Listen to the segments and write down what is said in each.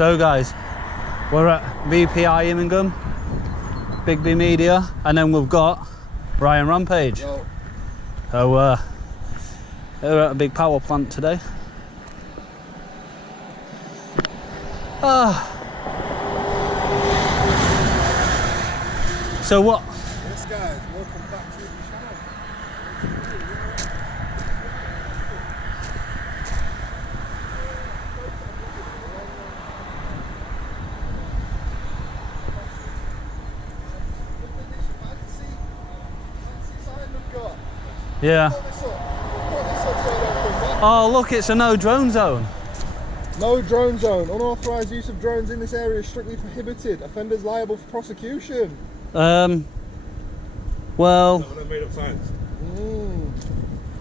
So guys, we're at VPI Immingham, Big B Media, and then we've got Ryan Rampage. Yo. So we're at a big power plant today. So what? Yes guys, welcome back to the channel. Yeah. Oh look, it's a no drone zone. No drone zone. Unauthorised use of drones in this area is strictly prohibited. Offenders liable for prosecution. Well, Made up science.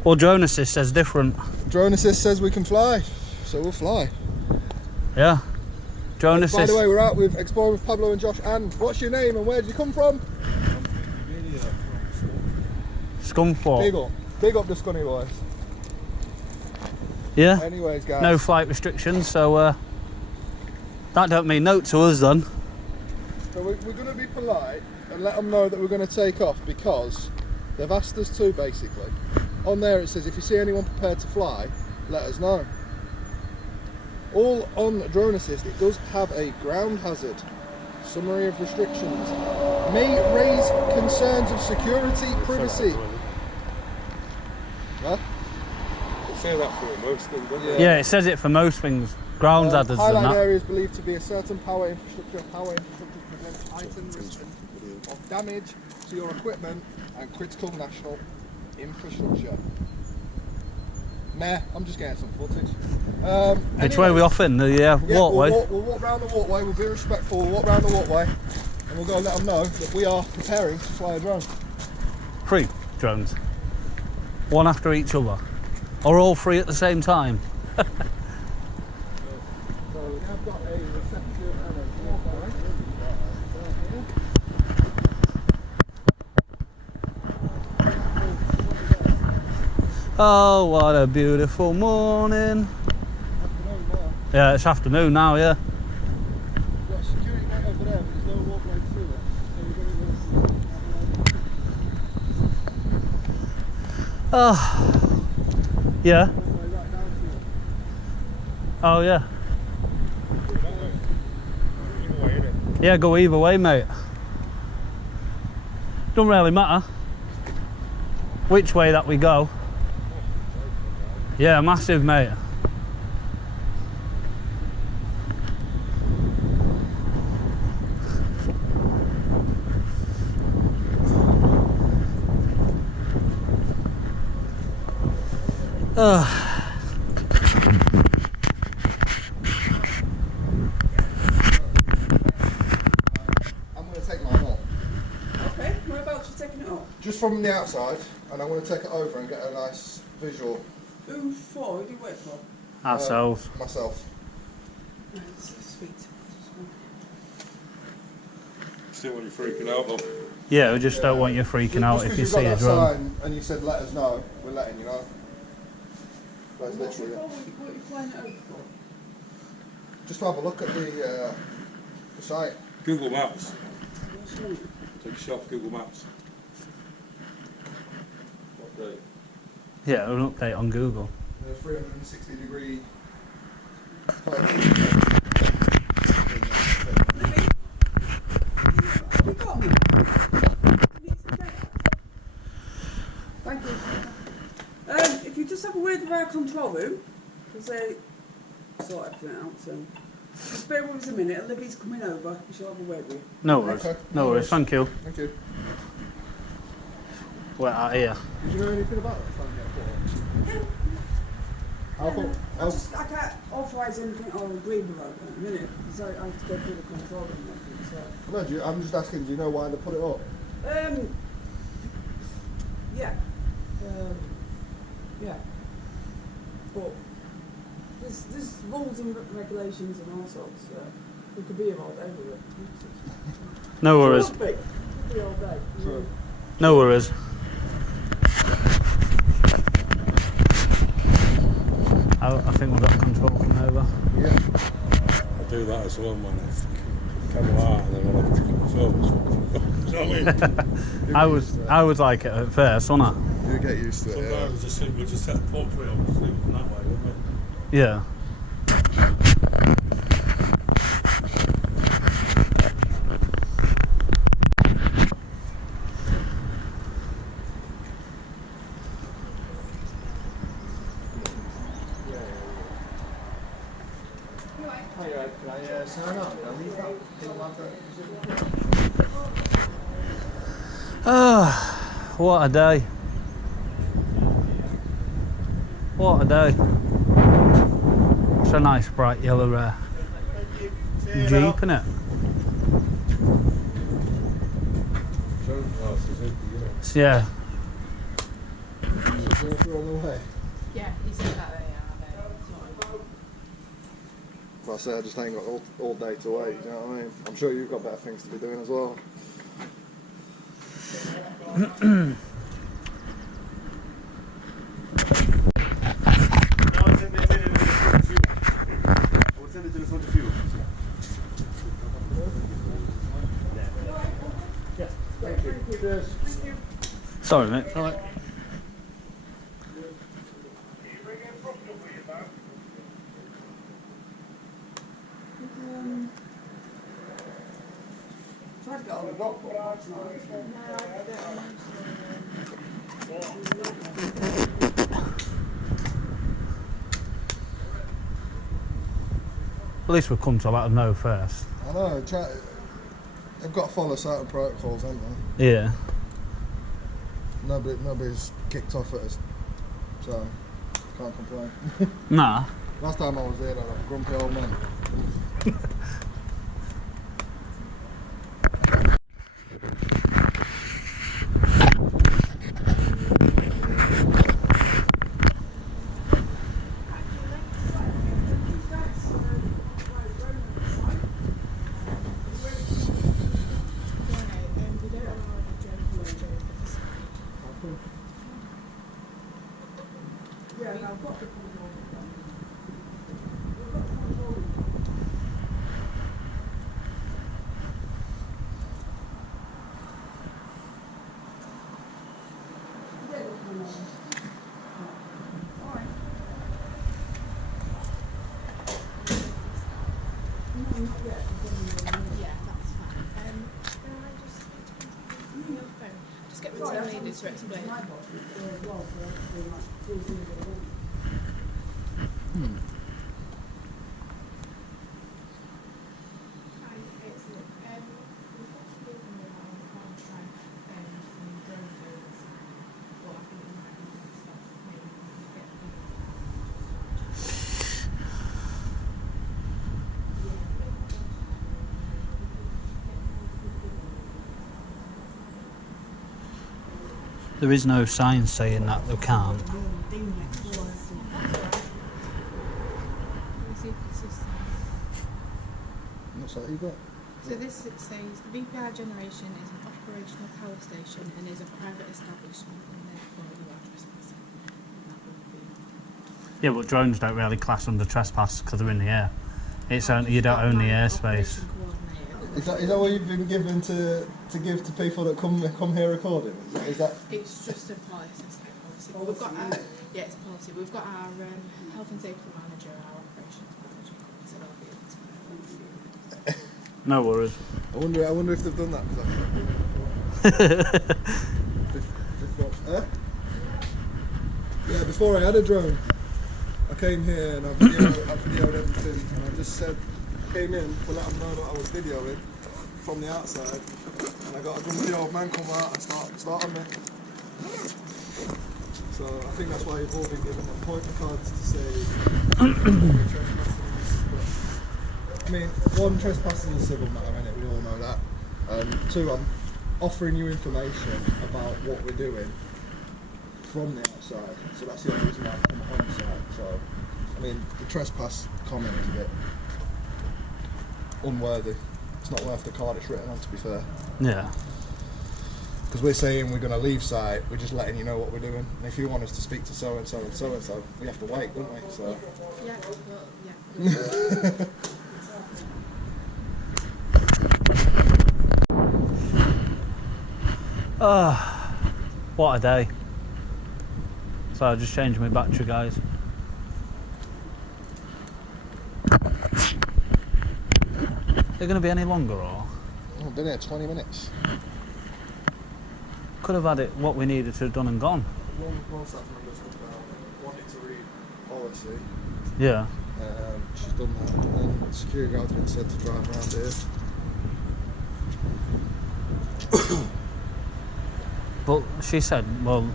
Well, Drone Assist says different. Drone Assist says we can fly, so we'll fly. Yeah. Drone Assist. By the way, we're out with Exploring with Pablo and Josh. And what's your name and where did you come from? Scunthorpe. Big up the Scunny boys. Yeah. Anyways, guys. No flight restrictions, so that don't mean no to us then. So we're going to be polite and let them know that we're going to take off because they've asked us to, basically. On there it says if you see anyone prepared to fly, let us know. All on Drone Assist, it does have a ground hazard. Summary of restrictions. May raise concerns of security, privacy. Huh? Say that for most things, doesn't it? Yeah, it says it for most things. Ground hazards and highlight that. areas believed to be a certain power infrastructure. Power infrastructure prevents heightened risk of damage to your equipment and critical national infrastructure. Nah, I'm just getting some footage. Which way are we off in? The walkway? We'll walk round the walkway, we'll be respectful, we'll walk round the walkway and we'll go and let them know that we are preparing to fly a drone. 3 drones. One after each other. Or all 3 at the same time. So we have got a reception and a walkway. Oh, what a beautiful morning. Yeah, it's afternoon now, yeah. We've got a security gate over there, but there's no walkway through it. So we're going to Oh, yeah. walkway right down to it. Oh, yeah. Yeah, go either way, mate. Don't really matter which way that we go. Yeah, massive, mate. I'm going to take mine off. Okay, whereabouts are you taking it off? Just from the outside, and I'm going to take it over and get a nice visual. Who for? Who do you work for? Ourselves. Myself. That's sweet. See what you're freaking out of. Yeah, we just don't want you freaking out if you see a Just 'cause drone. you've got that sign and you said let us know, we're letting you know. That's What's it literally for? it. What are you flying it over for? Just to have a look at the site. Google Maps. What's the name? Take a shot of Google Maps. What day? Yeah, an update on Google. 360 degree. Libby? Have you got me? Thank you. If you just have a word with our control room, because they sort everything out, so just bear with us a minute. Libby's coming over. She'll have a word with you. No worries. Okay. No worries. Thank you. Thank you. We're out here. Did you know anything about that? How come? I can't authorise anything or agree with it at the minute, because I have to go through the control room and everything, so. No, I'm just asking, do you know why they put it up? Yeah. Yeah. But there's rules and regulations and all sorts. We could be here all day with it. No worries. Could be all day. True. No worries. I think we've got control from over. Yeah. do that as well, man. I come out and then when I pick up the film, you know what I mean? I was like it at first, wasn't I? You get used to it. Sometimes I just think we'll just set a portrait up and sleep in that way, wouldn't we? Yeah. Oh, what a day. What a day. It's a nice bright yellow Jeep, innit? Yeah. Yeah, he said that they Well, I say I just ain't got all day to wait, you know what I mean? I'm sure you've got better things to be doing as well. Sorry, mate. All right. Tried to get on the rock, but it's not. At least we've come to let them know first. I know, they've got to follow certain protocols, haven't they? Yeah. Nobody's kicked off at us, so can't complain. Nah. Last time I was there, I was a grumpy old man. Yeah, and I've got the control. Yeah, that's fine. Can I just on your phone? Just get the team leader to explain. Hi, it's Luke. We've got to give them around contract some drone photos, but I think we might be doing stuff maybe we can get There is no sign saying that they can't. What's that you got? So this says VPR generation is an operational power station and is a private establishment and therefore you are trespassing. And that would be Yeah, but drones don't really class under trespass because they're in the air. It's only, you don't own the airspace. Is that what you've been given to give to people that come here recording? Is that? It's just a policy. It's like policy. But we've got our it's policy. We've got our health and safety manager and our operations manager, so they'll be able to. No worries. I wonder if they've done that. Before I had a drone, I came here and I videoed everything, and I just came in to let them know that I was videoing from the outside, and I got a grumpy old man come out and start on me. So I think that's why you've all been given the pointer cards to say I mean, one, trespassing is a civil matter, innit? We all know that. Two, I'm offering you information about what we're doing from the outside, so that's the only reason why I come on site. So, I mean, the trespass comment is a bit unworthy. It's not worth the card it's written on, to be fair. Yeah. Because we're saying we're going to leave site, we're just letting you know what we're doing. And if you want us to speak to so and so and so and so, we have to wait, don't we? So. Yeah, well, yeah. What a day. So I just changed my battery, guys. They're going to be any longer, or? Oh, been here 20 minutes. Could have had it what we needed to have done and gone. One staff member's come down, wanted to read policy. Yeah. She's done that, and then the security guard's been said to drive around here. But she said, well,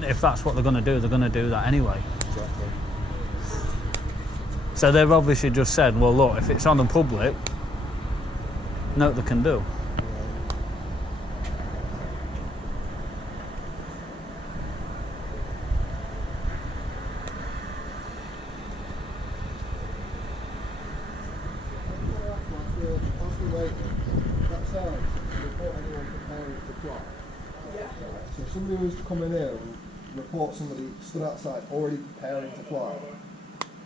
if that's what they're going to do, they're going to do that anyway. Exactly. So they've obviously just said, well, look, if it's on the public, nothing they can do. So if somebody was to come in here and report somebody stood outside already preparing to fly,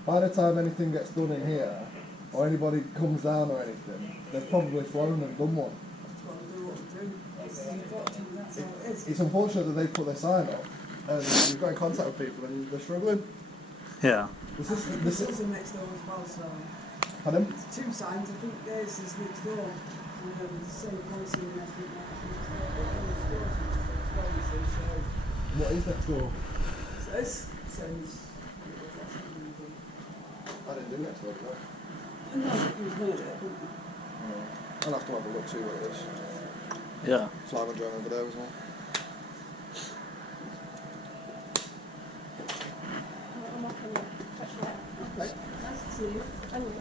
by the time anything gets done in here, or anybody comes down or anything, they've probably flown and done one. It's unfortunate that they put their sign up, and we've got in contact with people and they're struggling. Yeah. This is next door as well, so. Pardon? It's 2 signs, I think theirs is next door. Same policy and everything. What is next door? This says. I didn't do next door, did I? No, it was murder, didn't it? I'll have to have a look, see what it is. Yeah. Flying drone over there as well. I'm off and touch that. Okay. Nice to see you. And you.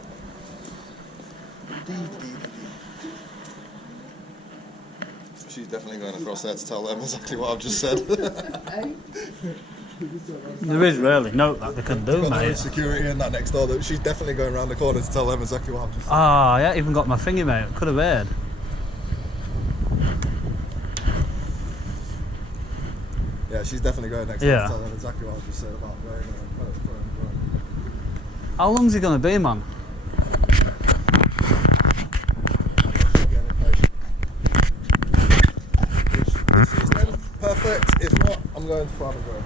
She's definitely going across there to tell them exactly what I've just said. There is really no that they can do, Got the mate. security in that next door. That she's definitely going around the corner to tell them exactly what I've just said. Ah, I ain't even got my thingy, mate. Could have heard. Yeah, she's definitely going next door Yeah. to tell them exactly what I've just said about going. How long's he going to be, man? If she's then, perfect. If not, I'm going to Farmer Grove.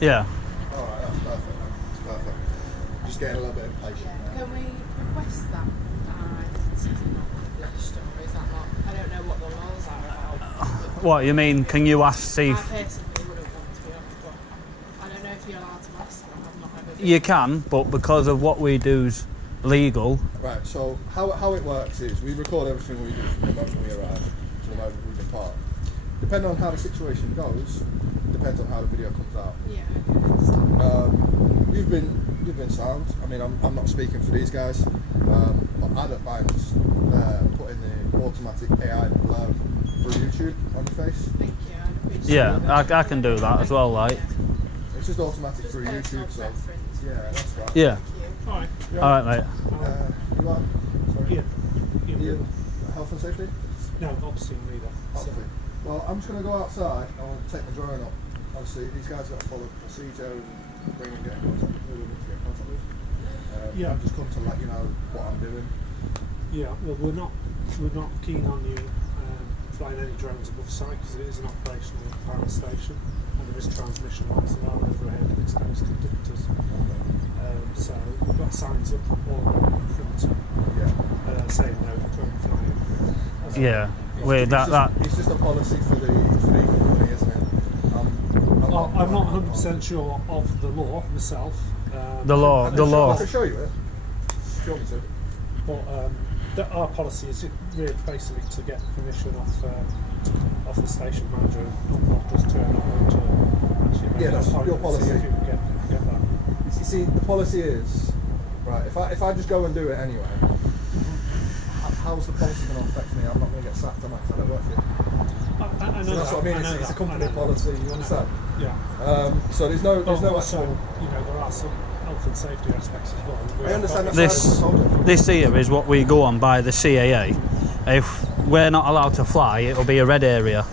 Yeah. Alright, that's perfect, man. It's perfect. Just getting a little bit impatient now. Can we request that license is not published, or is that not? I don't know what the laws are about. What, you mean, can you ask, see I if... personally wouldn't want to be on, but I don't know if you're allowed to ask that. I've not ever been. You can, but because of what we do's legal. Right, so how it works is we record everything we do from the moment we arrive to the moment we depart. Depending on how the situation goes, depends on how the video comes out. Yeah, okay, I understand. You've been sound. I mean, I'm not speaking for these guys, but I don't mind putting the automatic AI blur through YouTube on your face. Thank you, I'd appreciate Yeah, that. I can do that as well, like. It's just automatic Just through personal YouTube, so preference. yeah, that's right. Yeah. Thank you. Alright. Alright, mate. You are? Sorry. Yeah. You health and safety? No, obviously leader. Obviously. Well, I'm just going to go outside and I'll take my drone up. Obviously, these guys got to follow the procedure and bring and get in contact with who we need to get in contact with. Yeah. I've just come to let you know what I'm doing. Yeah, well, we're not keen on you flying any drones above site because it is an operational power station and there is transmission lines that are overhead and exposed conductors. So we've got signs up all around in front saying no drone flying. Yeah. Wait, It's just a policy for the company, isn't it? I'm not 100% sure of the law myself. the law. I can show you it. Show me to. But our policy is really basically to get permission off the station manager, not just turn up and actually make Yeah, that's an your appointment, policy. see if you can get that. You see, the policy is right. If I just go and do it anyway, how's the policy going to affect me? I'm not going to get sacked, am I? 'Cause I don't work for you. I know So that's what I mean. It's a company policy. You understand? Yeah. So there's no Also, actual. there are some health and safety aspects as well. I understand that. This here is what we go on by the CAA. If we're not allowed to fly, it'll be a red area,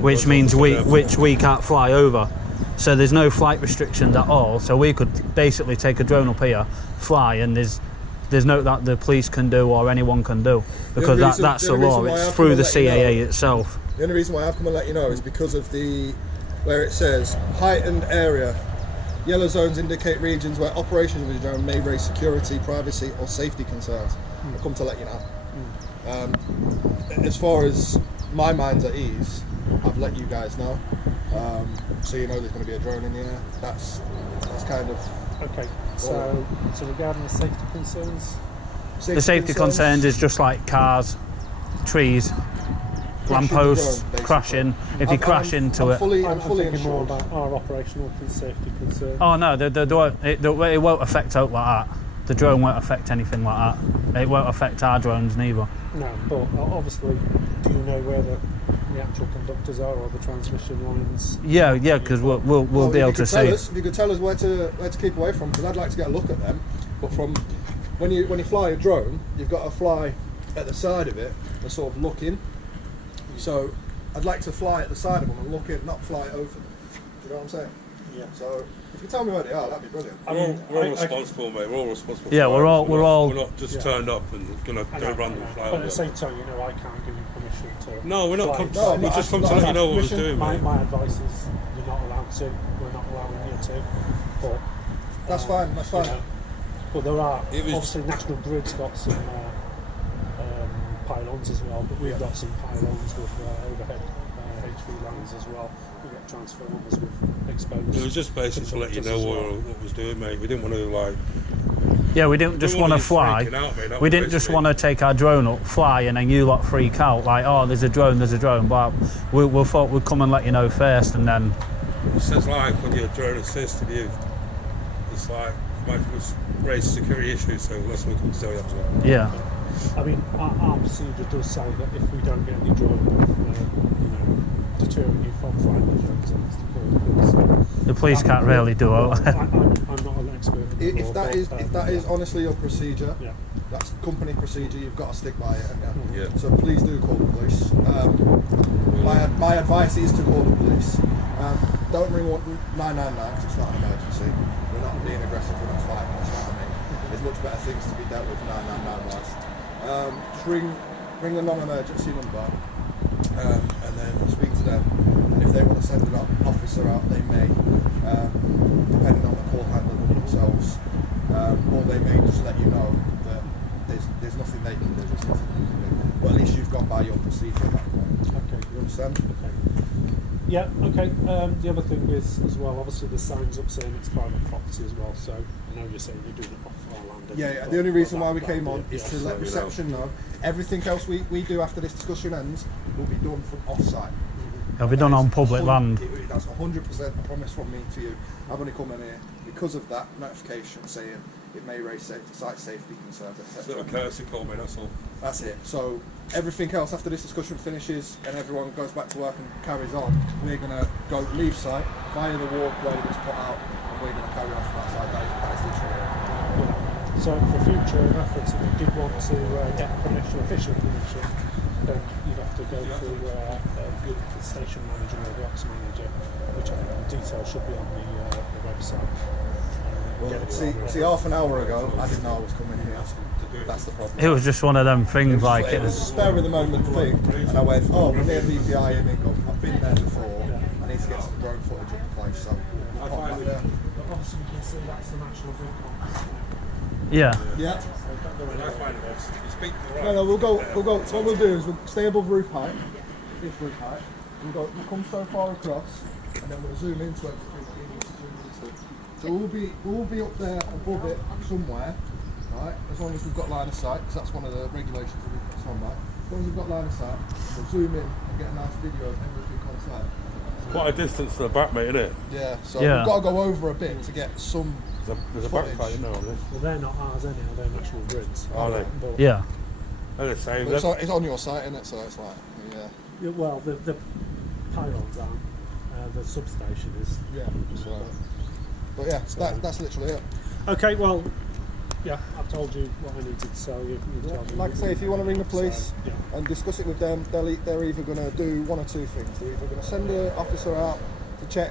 which means we can't fly over. So there's no flight restrictions at all. So we could basically take a drone up here, fly, and there's there's no that the police can do or anyone can do, because that's the law. It's through the CAA itself. The only reason why I've come and let you know is because of where it says heightened area. Yellow zones indicate regions where operations of the drone may raise security, privacy or safety concerns. I've come to let you know. As far as my mind's at ease, I've let you guys know. So you know there's going to be a drone in the air. That's kind of... Okay, so regarding the safety concerns? The safety concerns is just like cars, trees, lampposts, crashing. If you crash into it... I'm thinking more about our operational safety concerns. Oh no, it won't affect out like that. The drone won't affect anything like that. It won't affect our drones neither. No, but obviously, do you know where the actual conductors are or the transmission lines? Yeah, because we'll be able to see. If you could tell us where to keep away from, because I'd like to get a look at them. But from when you fly a drone, you've got to fly at the side of it and sort of look in. So I'd like to fly at the side of them and look in, not fly over them. Do you know what I'm saying? Yeah. So if you tell me where they are, that'd be brilliant. We're all responsible, mate. We're all responsible. Yeah, we're all. We're not just turned up and going to go random fly But at over. the same time, you know, I can't give you permission to. No, we're not. fly. We just come to let you know what we're doing, My mate. advice is you're not allowed to. We're not allowing you to. But That's fine. That's fine. you know, but there are It was- obviously National Grid's got some pylons as well, but we've got some pylons with overhead HV lines as well. We've got transformers with exposed. It was just basically to let you know what was doing, mate. We didn't want to like. Yeah, we didn't just want to fly. We didn't just want to take our drone up, fly, and then you lot freak out like, oh, there's a drone. But we thought we'd come and let you know first, and then. It says like when you're drone assisted, it's like might raise security issues. So that's what we come to tell you. Actually. Yeah. I mean, our procedure does say that if we don't get any drone deterring you from flying the drones, then it's to call the police. The police can't really do it. I'm not an expert in the If law, that is honestly your procedure, yeah. that's company procedure. You've got to stick by it. Yeah. So please do call the police. My advice is to call the police. Don't ring 999 because it's not an emergency. We're not being aggressive. We're not fighting. That's what I mean. There's much better things to be dealt with 999 wise. Just ring the non-emergency number and then speak to them. And if they want to send an officer out, they may, depending on the call handler themselves, or they may just let you know that there's nothing they can do. There's nothing you can do. But at least you've gone by your procedure at that point. Okay. You understand? Okay. Yeah, okay. The other thing is, as well, obviously the signs up saying it's private property as well, so I know you're saying you're doing it off our land. Yeah, the only reason why we came on is to let reception know. Everything else we do after this discussion ends will be done from off-site. It'll be done on public land. That's 100% a promise from me to you. I've only come in here because of that notification saying it may raise site safety concerns, It's a etc. little courtesy call, mate. That's all. That's it. So everything else after this discussion finishes and everyone goes back to work and carries on, we're going to leave site via the walkway that's put out and we're going to carry on from that side. That is literally it. So for future reference, if you did want to get permission, official permission, then you'd have to go through the station manager or the ops manager, which I think the details should be on the website. Well, see, half an hour ago, I didn't know I was coming here. That's the problem. It was just one of them things like It was a spare of the moment thing, and I went, oh, we're near VPI in Immingham. I've been there before. I need to get some drone footage of the place, so we'll pop back there. But obviously you can see that's the National Grid complex. yeah. Yeah. I find it. You speak to the right. No, we'll go. So what we'll do is we'll stay above roof height. It's roof height. We'll come so far across, and then we'll zoom into everything we need to zoom into. So we'll be up there above it somewhere, right? As long as we've got line of sight, because that's one of the regulations that we've got on, right? As long as we've got line of sight, we'll zoom in and get a nice video of everything on site. Quite a distance to the back, mate, isn't it? Yeah. So Yeah. we've got to go over a bit to get some. There's a Footage. backpack, you know, on this. Well, they're not ours anyhow, they're National Grids. Are they? But, Yeah. They're the same. But it's on your site, isn't it? So it's like, yeah. yeah, well, the pylons aren't, the substation is. Yeah. So, but yeah, that's literally it. Okay, well, yeah, I've told you what I needed to tell you. You told me Like I say, if you want to ring the police So, yeah. and discuss it with them, they're either going to do one or two things. They're either going to send an officer out to check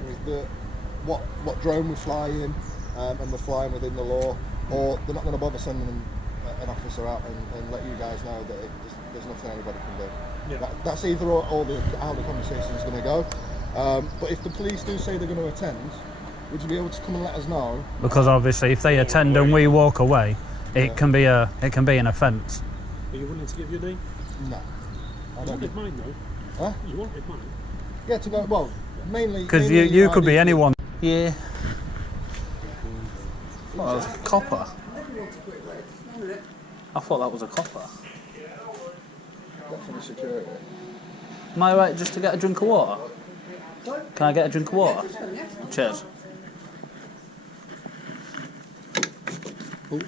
what drone we're flying and we're flying within the law, or they're not going to bother sending them officer out and let you guys know that there's nothing anybody can do. Yeah. That's either how the conversation is going to go. But if the police do say they're going to attend, would you be able to come and let us know? Because obviously, if they attend and we walk away, it can be an offence. Are you willing to give your name? No. I You don't. wanted mine though. Huh? You wanted mine. Yeah, to go. Well, mainly. Because mainly you your could be ID. anyone. Yeah. Well, that was copper. I thought that was a copper. That's for the security. Am I right just to get a drink of water? Can I get a drink of water? Cheers. Ooh.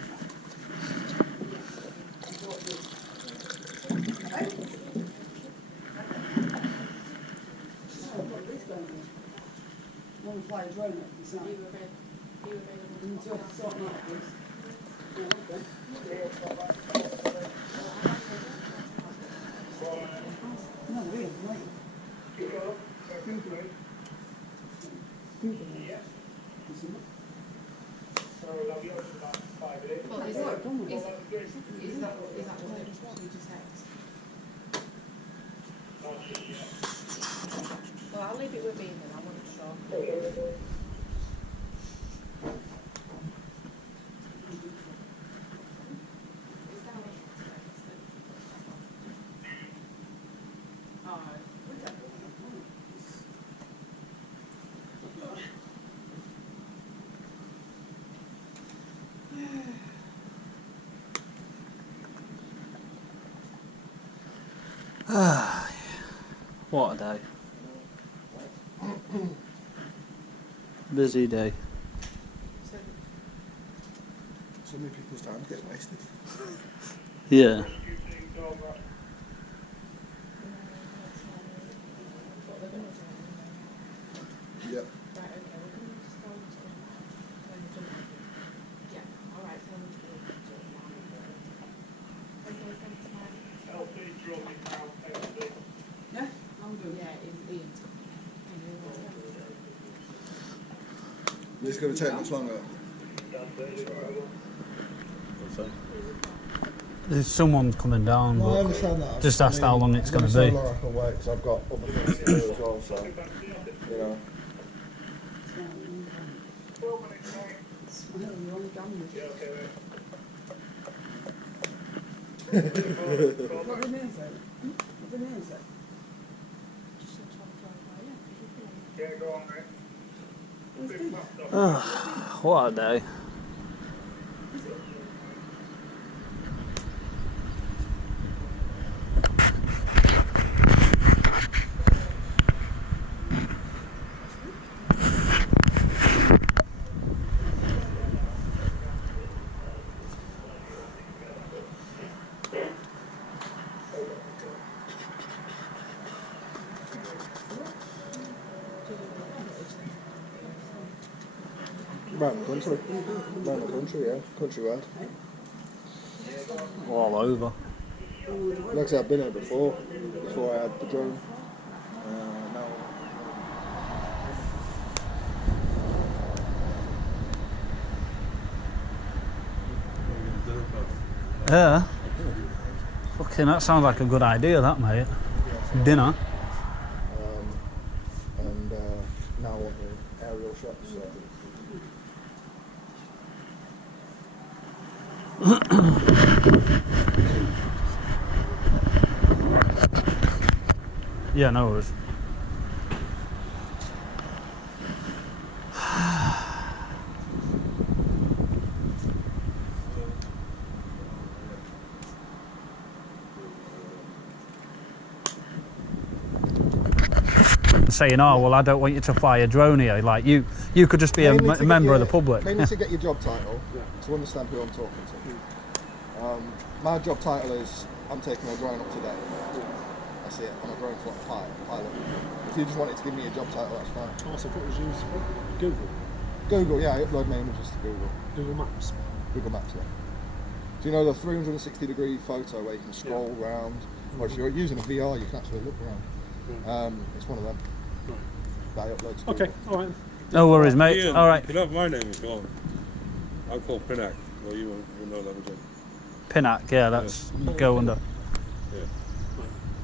Fly a drone up the side. Sort them out, please. Yeah, okay. No, really, right. Well, is that what you just said? Well, I'll leave it with me then, I wasn't sure. What a day. Busy day. So many people's time getting wasted. Yeah. Yep. Right, okay, we're going to just go to yeah, alright, so okay, thanks, Mike. Yeah, I'm good. Yeah, Ian. It's going to take much longer. There's someone coming down, No, I but understand that. just asked how long it's going to be. So long I can wait because I've got other things to do as well. So, you know. Smile, you're on camera. What the names are? What the names are? What a day. Around the country. Around the country, yeah. Countrywide. All over. Like I said, I've been here before I had the drone. Now. Yeah. Fucking, that sounds like a good idea, that, mate. Dinner. And now on the aerial shots. So. Yeah, no worries. Saying, oh, well, I don't want you to fly a drone here. Like, you could just be a Mainly to member get of the public. Mainly to get your job title, to understand who I'm talking to. My job title is, I'm taking a drone up today. That's it, I'm a drone pilot. If you just wanted to give me a job title, that's fine. Oh, so what was used? Google? Google, yeah, I upload my images to Google. Google Maps? Google Maps, yeah. Do you know the 360-degree photo where you can scroll around? Or if you're using a VR, you can actually look around. It's one of them. Right. That I upload to Google. Okay, alright. No worries, mate. Ian, All right. you can have my name as well. I'm called Pinnock. Well, you will know that, would you? Pinnack, yeah, that's go under.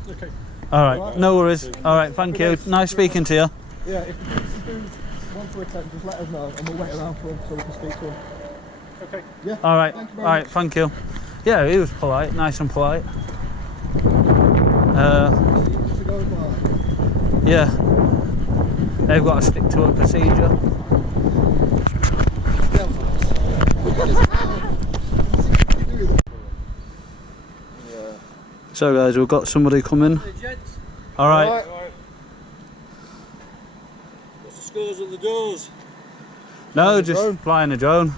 Okay. All right, no worries. All right, thank you. Nice speaking to you. Yeah, if you do want to attend, just let us know and we'll wait around for him so we can speak to him. Okay. Yeah. All right, Thank you all very right, much. thank you. Yeah, he was polite, nice and polite. To go by. Yeah, they've got to stick to a procedure. Yeah. So guys, we've got somebody coming. All right. Right. What's the scores at the doors? No, the just drone. flying a drone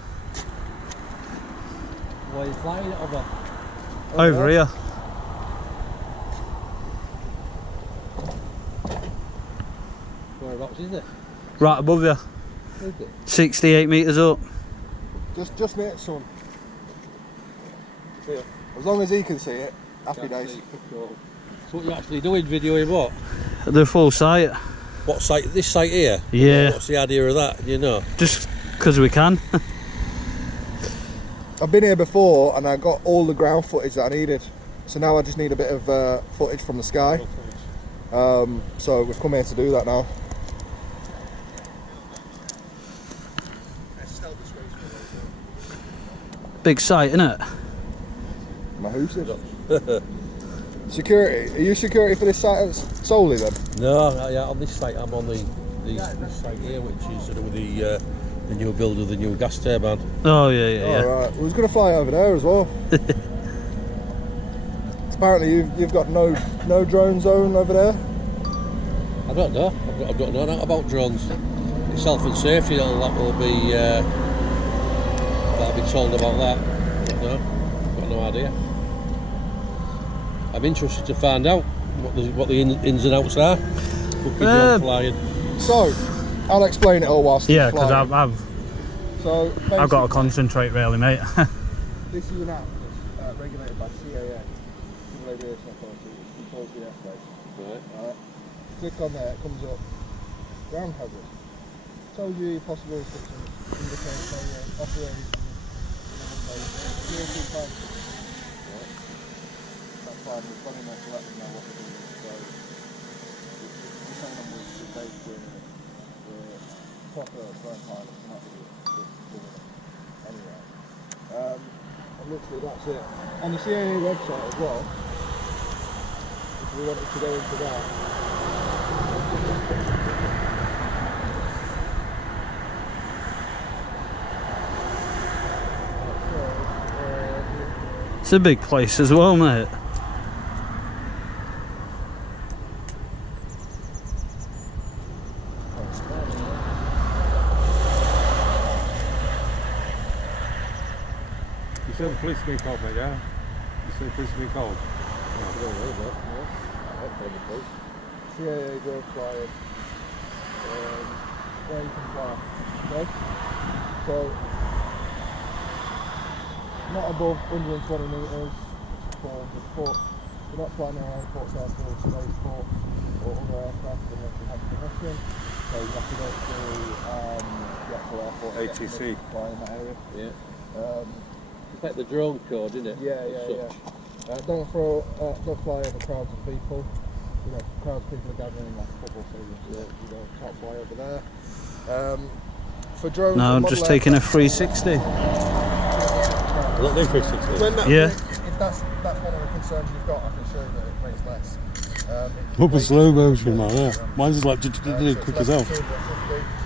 Why are you flying it over? over here. Whereabouts is it? Right above you. Is it? 68 metres up. Just near it, son. Yeah. As long as he can see it, happy Can't days. see. So what you're actually doing, videoing what? The full site. What site? This site here? Yeah, What's the idea of that? Do you know? just because we can. I've been here before and I got all the ground footage that I needed. So now I just need a bit of footage from the sky. So we've come here to do that now. Big site, innit? My who's it? Security? Are you security for this site solely then? No, yeah, on this site I'm on this site here, which is sort of the new build of the new gas turbine. Oh yeah, yeah, yeah. Alright, we was going to fly over there as well. Apparently you've got no drone zone over there? I don't know. I don't know nothing about drones. It's health and safety, that will be. I'll be told about that. No, got no idea. I'm interested to find out what the ins and outs are. Fucking drone flying. So, I'll explain it all whilst Yeah, he's because flying. I've got to basically, concentrate really, mate. this is an app that's regulated by CAA, Civil Aviation Authority, which controls the airspace. Right. Click on there, it comes up ground hazard. Tells you possible restrictions, indicate failure, operations, security type. That's fine, we've got enough to let them know what we're doing. So, we're saying on the base we're proper drone pilots, we're not doing it anyway. And literally that's it. On the CAA website as well, if we wanted to go into that, It's a big place as well, mate. You said the police have been called, mate, yeah? You said the police have been called? CAA drone flying, where you can fly, okay? So, not above 120 metres, 400 foot. We're not flying around Port Southfield, Spaceport, or other aircraft unless we have permission. So you have to go through the actual airport. to get ATC. permission to fly in that area. Yeah. It's like the drone code, isn't it? Yeah. Don't fly over crowds of people. You know, crowds of people are gathering like football stadiums. You can't fly over there. For drones, No, I'm and just model taking a aircraft- 360. Not the 360. Yeah. If that's one of the concerns you've got, I can show you that it weighs less. Proper slow motion, man, yeah. Mine's just like quick as hell.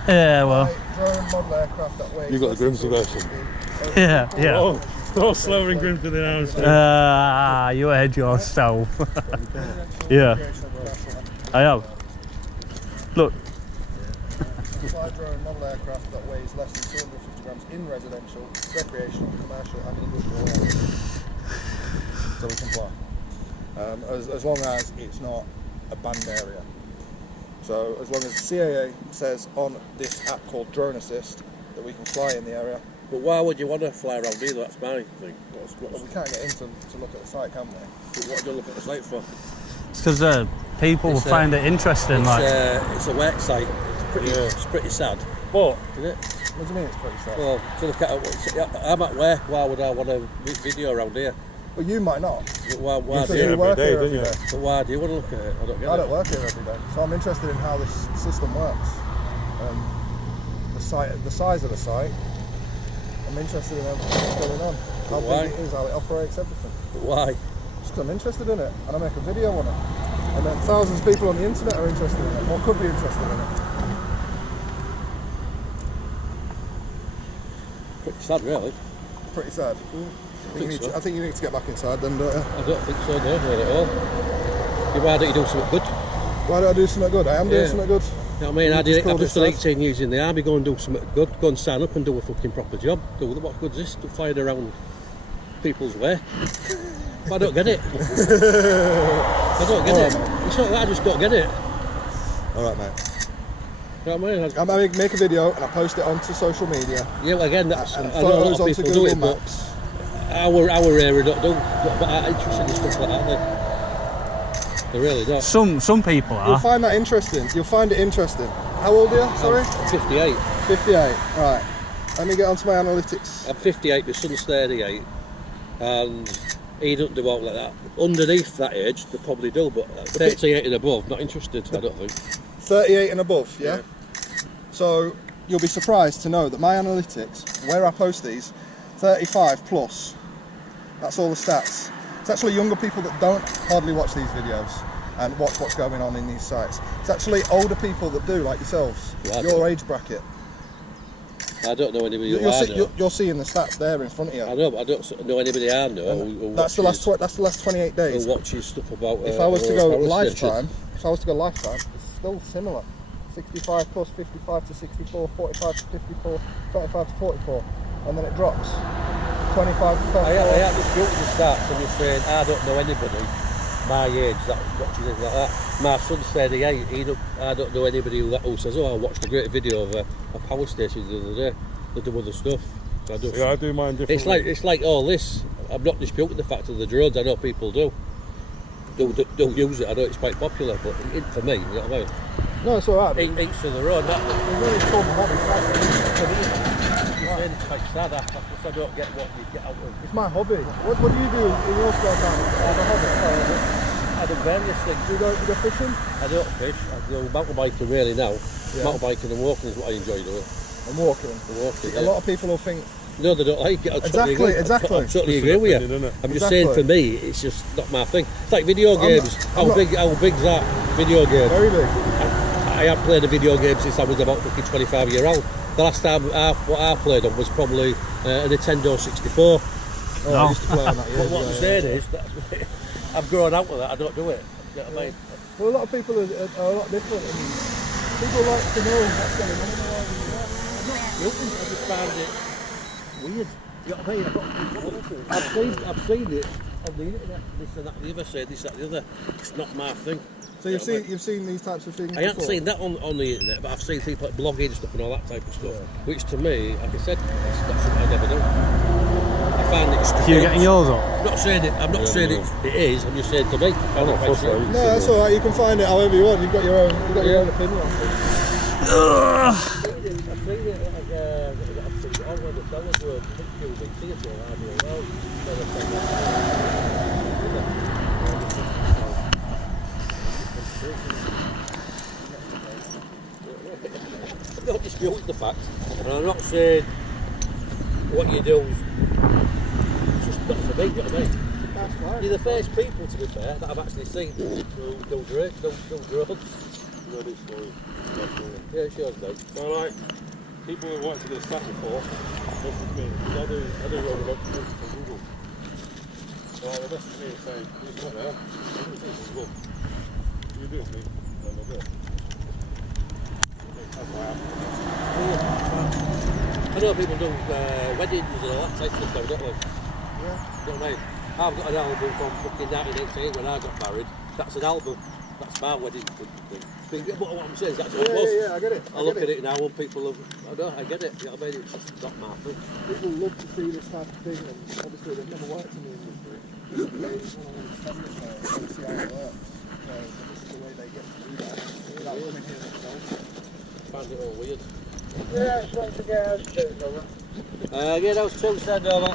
Yeah, well, Drone model aircraft that weighs You got the less than Grimsby version. 250. yeah. Oh, slower and Grimsby than ours. You head yourself. Yeah, I have. Look, Fly drone model aircraft that weighs less than 250 grams in residential, recreational, commercial and industrial areas. So we can fly. As long as it's not a banned area. So as long as the CAA says on this app called Drone Assist that we can fly in the area. But why would you want to fly around either? That's my thing. But we can't get in to look at the site, can we? What do you look at the site for? it's because people will It's, find it interesting. It's a work site. It's pretty sad, But isn't it? What do you mean it's pretty sad? Well, to look at I'm at work. Why would I want a video around here? But you might not. But why Because do you you? work day, here don't every you? day. But why do you want to look at it? I don't get I it. don't work here every day, so I'm interested in how this system works. The size of the site. I'm interested in everything that's going on. How Why? big it is, how it operates, everything. But why? Just 'cause I'm interested in it, and I make a video on it. And then thousands of people on the internet are interested in it, or could be interested in it. Pretty sad, really. Pretty sad. I think you need to get back inside then, don't you? I don't think so, no, not at all. Why don't you do something good? Why do I do something good? I am doing Yeah. something good. You know what I mean? I Just did. call I've just this done sad. 18 years in the army. Go and do something good. Go and sign up and do a fucking proper job. What good's this? Flying around people's way. I don't get it. I don't get it. It's not that I just don't get it. Alright, mate. You know what I mean? I make a video and I post it onto social media. Yeah, well, again, that's. And I know a photos lot of onto people do Google it, but Maps. our area don't do. But I'm interested in stuff like that. They really don't. Some people You'll are. find that interesting. You'll find it interesting. How old are you? Sorry? I'm 58. 58. Right. Let me get onto my analytics. I'm 58, my son's 38, and he doesn't do all like that. Underneath that age, they probably do, but 38 and above, not interested, I don't think. 38 and above, yeah? So you'll be surprised to know that my analytics, where I post these, 35 plus. That's all the stats. It's actually younger people that don't hardly watch these videos and watch what's going on in these sites. It's actually older people that do, like yourselves, Well, your age bracket. I don't know anybody who You're, I see, know. you're seeing the stats there in front of you. I know, but I don't know anybody I know who That's the last 28 days. who watches stuff about. If I was to go power stations. lifetime, it's still similar. 65 plus, 55 to 64, 45 to 54, 35 to 44, and then it drops. 25 to 34. I had this group to start, and you're saying I don't know anybody my age that watches anything like that. My son's 38. I don't know anybody who says, "Oh, I watched a great video of a power station the other day." They do other stuff. Yeah, I do mine differently. It's like all this. I'm not disputing the fact of the drones. I know people do use it. I know it's quite popular, but for me, you know what I mean? No, it's alright. Each to their own. It's really cool from what we find. It's quite sad. I don't get what you get out of. It's my hobby. What do you do in your spare time as a hobby? I do various things. You go fishing? I don't fish. I do mountain biking really now. Yeah. Mountain biking and walking is what I enjoy doing. And walking. Walking, A lot of people will think, No, they don't like it. I totally agree. Exactly. I totally agree with you. Opinion, innit? I'm just Exactly. saying, for me, it's just not my thing. It's like video I'm games. not- How big's that video game? very big. I have played a video game since I was about 25 years old. The last time what I played on was probably a Nintendo 64. Oh, I used to play on that. But what I'm saying is, I've grown out with that. I don't do it. You know what I mean? Well, a lot of people are a lot different. And people like to know what's going on in the world. I just found it weird. You know what I mean? I've seen it on the internet. This and that, the other say this, that, the other. It's not my thing. So you've seen these types of things I haven't before? seen that on the internet, but I've seen people like blogging and stuff and all that type of stuff. Which to me, like I said, it's not something I never do. I find it strange. You getting yours up? I'm not saying it. I'm not saying it is. I'm just saying to me. I'm not quite sure. No, that's all right. You can find it however you want. You've got your own opinion on things. I've seen it like I've seen it all when the sellers were big theatre. I don't know. I'm not disputing the fact, and I'm not saying what you do is just not for me, you know what I mean? That's fine. You're the first people, to be fair, that I've actually seen do drones. Yeah, sure, mate. So like, people who worked at the staff before, listen to me, I do all the documents from Google. So like, they listen to me and say, you put there, Google. You do it, me, then I'll do it. That's why I have to. I know people do weddings and all that type of stuff, don't they? Yeah. You know what I mean? I've got an album from fucking 1988 when I got married. That's an album. That's my wedding thing. But what I'm saying is that's what it was. Yeah, I get it. I look at it now and people have, I get it. You know what I mean? It's just not my thing. People love to see this type of thing, and obviously they've never worked in the industry. They just want to understand this now and see how it works. So this is the way they get to do that without coming here themselves. I find it all weird. Yeah, just want to get out of it. Yeah, that was 2 cents over.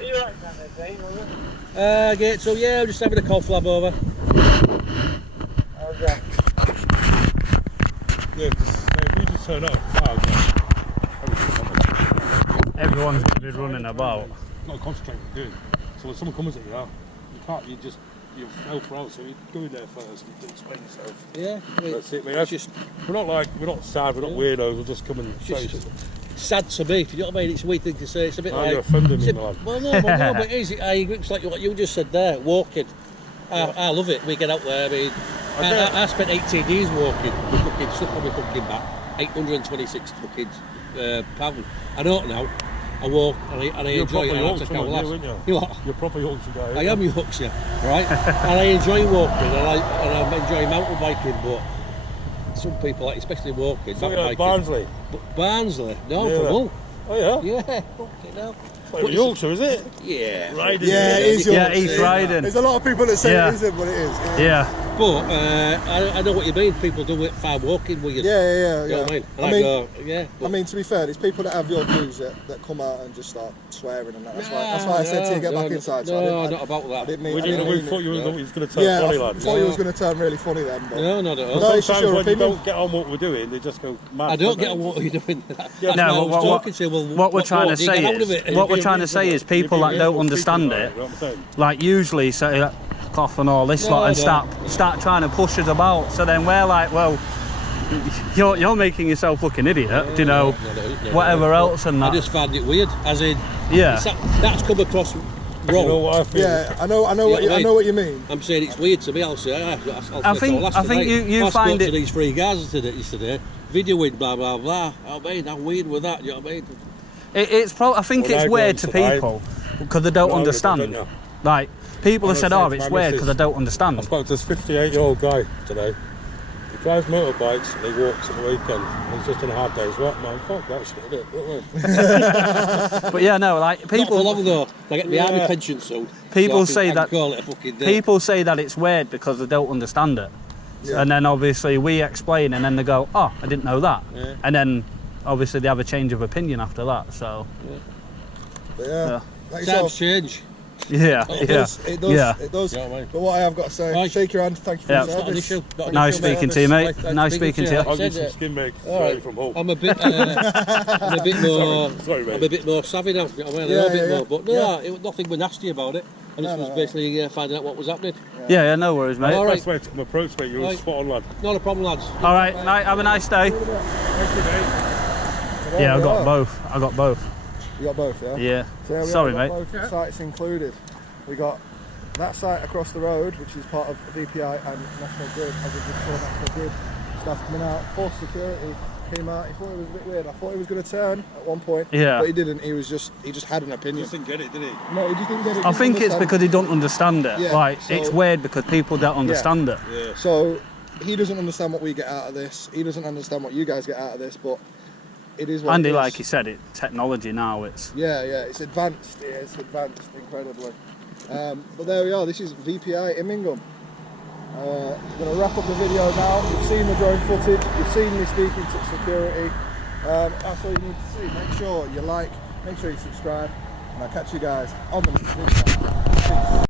Yeah, you right down there, Dane, was it? Gate, so yeah, I'm just having a cough lab over. Okay. Yeah, if we just turn up, Everyone's going to be running about. you've got to concentrate on what you're doing. So when someone comes at you, you help out, so you go in there first and you can explain yourself. Yeah, That's it, mate. That's just, we're not sad, we're not weirdos, we'll just come and show you. it's sad to me, if you know what I mean. It's a weird thing to say. It's a bit like. You're offending me, man. Well, no, but it is. It's like what you just said there, walking. I love it. We get out there. I mean, I spent 18 years walking. We fucking stuck on my fucking back. 826 fucking pounds. I don't now. I walk and I enjoy it. You're proper Yorkshire guy. I am Yorkshire, right? And I enjoy walking and I enjoy mountain biking, but some people, like especially walking, So mountain biking. Barnsley? Barnsley? No, Yeah. from Hull. Oh yeah? Yeah, fucking hell. Like Yorkshire, is it? Yeah. Riding. Yeah, it is Yeah, Yorkshire. East Riding. There's a lot of people that say Yeah. it isn't, but it is. Yeah. But I know what you mean. People do it fine walking with you. Yeah. You know what I mean? And I mean, go, yeah. I mean, to be fair, there's people that have your views that come out and just start swearing and that. That's why I said to you get back inside. So No, not about I that. didn't mean. We I didn't mean thought it. you was going to turn Yeah, funny, I lad. thought you was going to turn really funny then. But No, not at all. No, it's just Sometimes your when you opinion. don't get on what we're doing, they just go mad. I don't get on what you're doing. That's No, why I was what- talking to you. Well, What we're trying to do you say get out of is, it? what we're trying to say is people that don't understand it, You know what I'm saying? like usually say like, cough and all this lot and start trying to push us about. So then we're like, well, you're making yourself look an idiot, you know, whatever else and I that. just find it weird, as in, Yeah. that's come across wrong. You know what I feel? yeah, I know what you mean. I'm saying it's weird to me. I'll say, I think you find I spoke it- to these three guys yesterday, videoing blah blah blah. I mean, I'm weird with that. You know what I mean? I think Well, it's I weird don't to people because they don't No, understand. don't you? Like people have I'm said, the same "Oh, for it's my weird missus. because I don't I understand." spoke to this 58-year-old guy today. He drives motorbikes and he walks on the weekend. He's just on a hard day's work, man. Fuck that shit, innit? But yeah, no, like Not for people. long though. I get the army pension soon. People so I say can that- call it a fucking day. People say that it's weird because they don't understand it. Yeah. And then obviously we explain and then they go, oh, I didn't know that. Yeah. And then obviously they have a change of opinion after that, so But Yeah. yeah, like Times yourself, change. yeah, it yeah. does. It does. Yeah. It does. You know what I mean? But what I have got to say, Right. shake your hand. Thank you for Yeah. your It's not an service. issue. Not an Nice issue, mate. speaking to you, mate. Nice Nice speaking to you. I'll give Said some it. skin make All right. from Hull. I'm a bit more. Sorry, mate. I'm a bit more savvy now. You know what I mean? Yeah, a bit yeah, more, but no, yeah. nothing was nasty about it. I just No, was no. basically finding out what was happening. Yeah, no worries, mate. All right. Best way to come approach, mate. You're a Right. spot on, lad. Not a problem, lads. All right, have a nice day. Thank you, mate. Yeah, I got Yeah. both. I got both. You got both, yeah? Yeah. So yeah, we Sorry, have got mate. both sites included. We got that site across the road, which is part of VPI and National Grid, as we just saw National Grid stuff coming out. Force security came out. He thought it was a bit weird. I thought he was going to turn at one point, Yeah. but he didn't. He just had an opinion. Just didn't get it, did he? No, he just didn't get it. I Didn't think it's understand. because he don't understand it. Yeah, Like, so- it's weird because people don't understand it. Yeah. So he doesn't understand what we get out of this. He doesn't understand what you guys get out of this, but it is what Andy, it is. like he said, it technology now, it's... Yeah, it's advanced. Yeah, it's advanced incredibly. But there we are. This is VPI Immingham. I'm going to wrap up the video now. You've seen the drone footage. You've seen me speaking to security. That's all you need to see. Make sure you like. Make sure you subscribe. And I'll catch you guys on the next video. Peace.